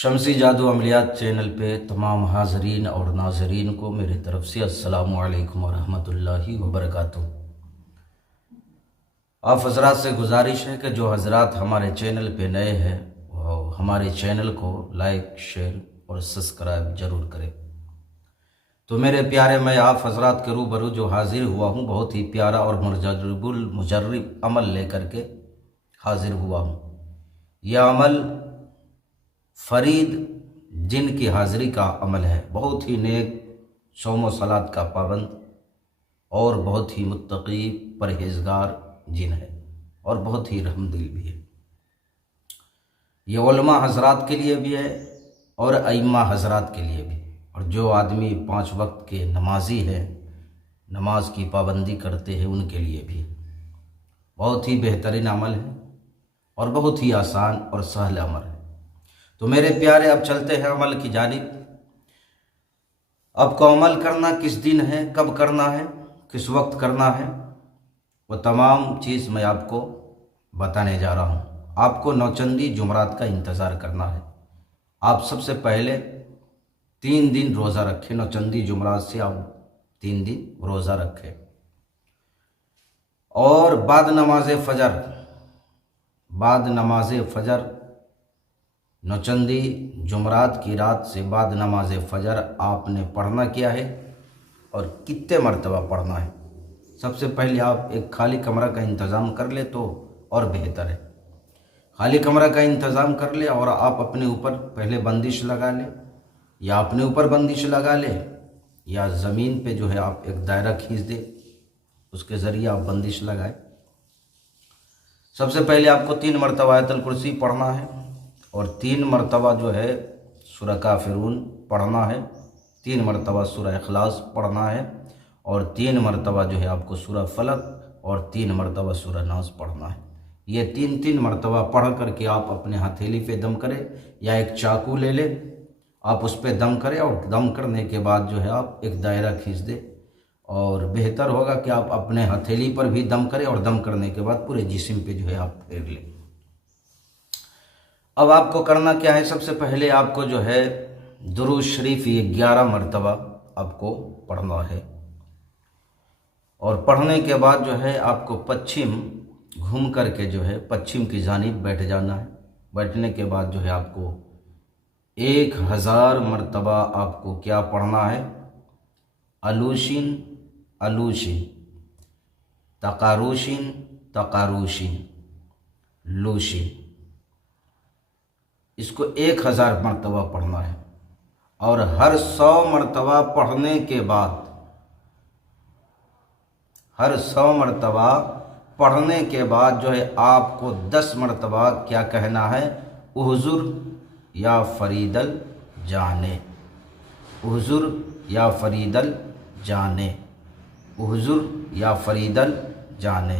شمسی جادو عملیات چینل پہ تمام حاضرین اور ناظرین کو میرے طرف سے السلام علیکم ورحمۃ اللہ وبرکاتہ۔ آپ حضرات سے گزارش ہے کہ جو حضرات ہمارے چینل پہ نئے ہیں وہ ہمارے چینل کو لائک، شیئر اور سبسکرائب ضرور کریں۔ تو میرے پیارے، میں آپ حضرات کے روبرو جو حاضر ہوا ہوں بہت ہی پیارا اور مجرب عمل لے کر کے حاضر ہوا ہوں۔ یہ عمل فرید جن کی حاضری کا عمل ہے، بہت ہی نیک، صوم و صلات کا پابند اور بہت ہی متقی پرہیزگار جن ہے اور بہت ہی رحم دل بھی ہے۔ یہ علماء حضرات کے لیے بھی ہے اور ائمہ حضرات کے لیے بھی، اور جو آدمی 5 وقت کے نمازی ہے، نماز کی پابندی کرتے ہیں، ان کے لیے بھی بہت ہی بہترین عمل ہے اور بہت ہی آسان اور سہل عمل ہے۔ تو میرے پیارے، اب چلتے ہیں عمل کی جانب۔ اب کو عمل کرنا کس دن ہے، کب کرنا ہے، کس وقت کرنا ہے، وہ تمام چیز میں آپ کو بتانے جا رہا ہوں۔ آپ کو نوچندی جمعرات کا انتظار کرنا ہے۔ آپ سب سے پہلے 3 دن روزہ رکھیں، نوچندی جمعرات سے آپ 3 دن روزہ رکھیں، اور بعد نماز فجر نوچندی جمعرات کی رات سے بعد نماز فجر آپ نے پڑھنا کیا ہے اور کتنے مرتبہ پڑھنا ہے۔ سب سے پہلے آپ ایک خالی کمرہ کا انتظام کر لے تو اور بہتر ہے۔ خالی کمرہ کا انتظام کر لے اور آپ اپنے اوپر پہلے بندش لگا لے، یا اپنے اوپر بندش لگا لے، یا زمین پہ جو ہے آپ ایک دائرہ کھینچ دے، اس کے ذریعے آپ بندش لگائے۔ سب سے پہلے آپ کو 3 مرتبہ آیت الکرسی پڑھنا ہے، اور 3 مرتبہ جو ہے سورہ کافرون پڑھنا ہے، 3 مرتبہ سورہ اخلاص پڑھنا ہے، اور 3 مرتبہ جو ہے آپ کو سورہ فلق اور 3 مرتبہ سورہ ناس پڑھنا ہے۔ یہ 3 مرتبہ پڑھ کر کے آپ اپنے ہتھیلی پہ دم کریں، یا ایک چاقو لے لیں، آپ اس پہ دم کریں، اور دم کرنے کے بعد جو ہے آپ ایک دائرہ کھینچ دیں، اور بہتر ہوگا کہ آپ اپنے ہتھیلی پر بھی دم کریں، اور دم کرنے کے بعد پورے جسم پہ جو ہے آپ پھیر لیں۔ اب آپ کو کرنا کیا ہے؟ سب سے پہلے آپ کو جو ہے درود شریف یہ 11 مرتبہ آپ کو پڑھنا ہے، اور پڑھنے کے بعد جو ہے آپ کو پچھم گھوم کر کے جو ہے پچھم کی جانب بیٹھ جانا ہے۔ بیٹھنے کے بعد جو ہے آپ کو 1000 مرتبہ آپ کو کیا پڑھنا ہے؟ الوشن الوشن، تقاروشن تقاروشن، لوشن، اس کو 1000 مرتبہ پڑھنا ہے۔ اور ہر 100 مرتبہ پڑھنے کے بعد، ہر 100 مرتبہ پڑھنے کے بعد جو ہے آپ کو 10 مرتبہ کیا کہنا ہے؟ احضر یا فرید الجانے، احضر یا فرید الجانے، احضر یا فرید الجانے۔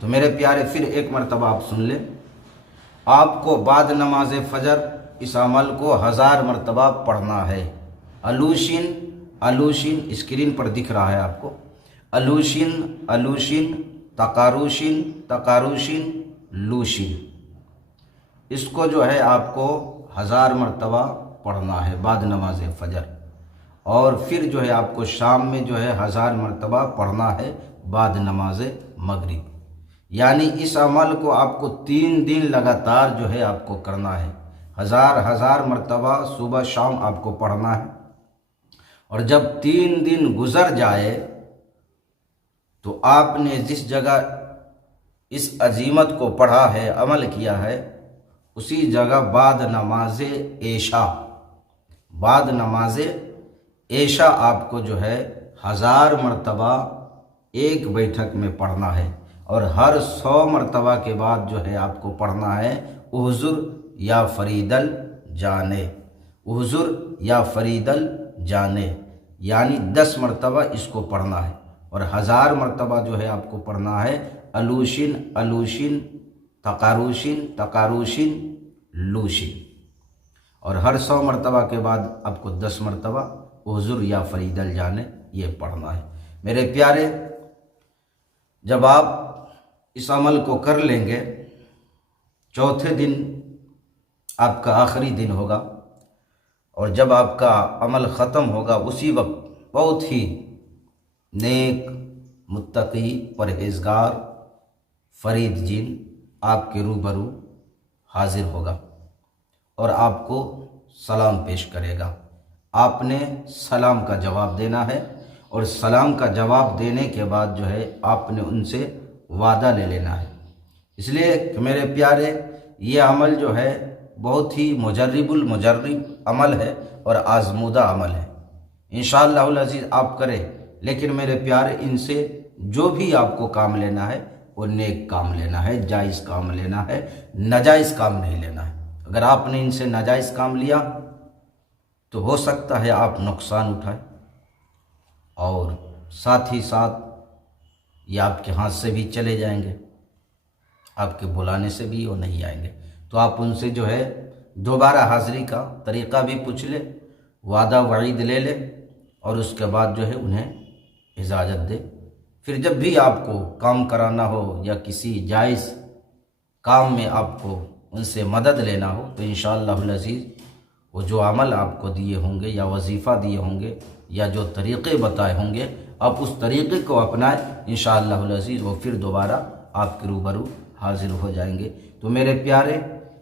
تو میرے پیارے، پھر ایک مرتبہ آپ سن لیں۔ آپ کو بعد نماز فجر اس عمل کو 1000 مرتبہ پڑھنا ہے۔ الوشن الوشن اسکرین پر دکھ رہا ہے آپ کو، الوشن الوشن، تقاروشن تقاروشن، لوشن، اس کو جو ہے آپ کو 1000 مرتبہ پڑھنا ہے بعد نماز فجر، اور پھر جو ہے آپ کو شام میں جو ہے 1000 مرتبہ پڑھنا ہے بعد نماز مغرب۔ یعنی اس عمل کو آپ کو 3 دن لگاتار جو ہے آپ کو کرنا ہے، 1000 مرتبہ صبح شام آپ کو پڑھنا ہے۔ اور جب 3 دن گزر جائے تو آپ نے جس جگہ اس عزیمت کو پڑھا ہے، عمل کیا ہے، اسی جگہ بعد نماز عشاء آپ کو جو ہے 1000 مرتبہ ایک بیٹھک میں پڑھنا ہے، اور ہر 100 مرتبہ کے بعد جو ہے آپ کو پڑھنا ہے احضر یا فرید الجانے، احضر یا فرید الجانے، یعنی 10 مرتبہ اس کو پڑھنا ہے، اور 1000 مرتبہ جو ہے آپ کو پڑھنا ہے الوشن الوشن، تقاروشن تقاروشن، لوشن، اور ہر 100 مرتبہ کے بعد آپ کو 10 مرتبہ احضر یا فرید الجانے یہ پڑھنا ہے۔ میرے پیارے، جب آپ اس عمل کو کر لیں گے، چوتھے دن آپ کا آخری دن ہوگا، اور جب آپ کا عمل ختم ہوگا اسی وقت بہت ہی نیک، متقی، پرہیزگار فرید جن آپ کے روبرو حاضر ہوگا اور آپ کو سلام پیش کرے گا۔ آپ نے سلام کا جواب دینا ہے، اور سلام کا جواب دینے کے بعد جو ہے آپ نے ان سے وعدہ لے لینا ہے۔ اس لیے کہ میرے پیارے، یہ عمل جو ہے بہت ہی مجرب المجرب عمل ہے اور آزمودہ عمل ہے۔ انشاءاللہ العزیز آپ کریں، لیکن میرے پیارے ان سے جو بھی آپ کو کام لینا ہے وہ نیک کام لینا ہے، جائز کام لینا ہے، ناجائز کام نہیں لینا ہے۔ اگر آپ نے ان سے ناجائز کام لیا تو ہو سکتا ہے آپ نقصان اٹھائیں، اور ساتھ ہی ساتھ یہ آپ کے ہاتھ سے بھی چلے جائیں گے، آپ کے بلانے سے بھی وہ نہیں آئیں گے۔ تو آپ ان سے جو ہے دوبارہ حاضری کا طریقہ بھی پوچھ لے، وعدہ وعید لے لے، اور اس کے بعد جو ہے انہیں اجازت دے۔ پھر جب بھی آپ کو کام کرانا ہو یا کسی جائز کام میں آپ کو ان سے مدد لینا ہو تو انشاءاللہ العزیز وہ جو عمل آپ کو دیے ہوں گے یا وظیفہ دیے ہوں گے یا جو طریقے بتائے ہوں گے، آپ اس طریقے کو اپنائیں، انشاءاللہ العزیز وہ پھر دوبارہ آپ کے روبرو حاضر ہو جائیں گے۔ تو میرے پیارے،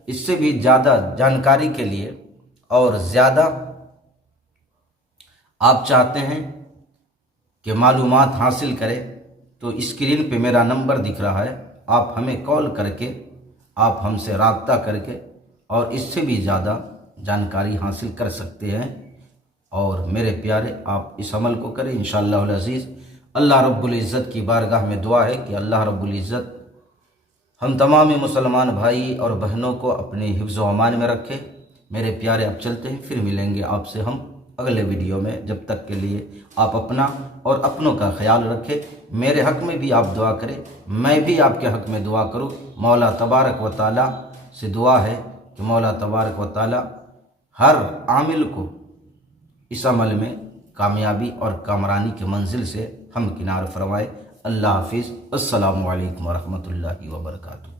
اس سے بھی زیادہ جانکاری کے لیے اور زیادہ آپ چاہتے ہیں کہ معلومات حاصل کریں تو اسکرین پہ میرا نمبر دکھ رہا ہے، آپ ہمیں کال کر کے، آپ ہم سے رابطہ کر کے اور اس سے بھی زیادہ جانکاری حاصل کر سکتے ہیں۔ اور میرے پیارے، آپ اس عمل کو کریں انشاءاللہ العزیز۔ اللہ رب العزت کی بارگاہ میں دعا ہے کہ اللہ رب العزت ہم تمام مسلمان بھائی اور بہنوں کو اپنے حفظ و امان میں رکھے۔ میرے پیارے، اب چلتے ہیں، پھر ملیں گے آپ سے ہم اگلے ویڈیو میں۔ جب تک کے لیے آپ اپنا اور اپنوں کا خیال رکھیں، میرے حق میں بھی آپ دعا کریں، میں بھی آپ کے حق میں دعا کروں۔ مولا تبارک و تعالیٰ سے دعا ہے کہ مولا تبارک و تعالیٰ ہر عامل کو اس عمل میں کامیابی اور کامرانی کے منزل سے ہم کنار فرمائے۔ اللہ حافظ۔ السلام علیکم ورحمۃ اللہ وبرکاتہ۔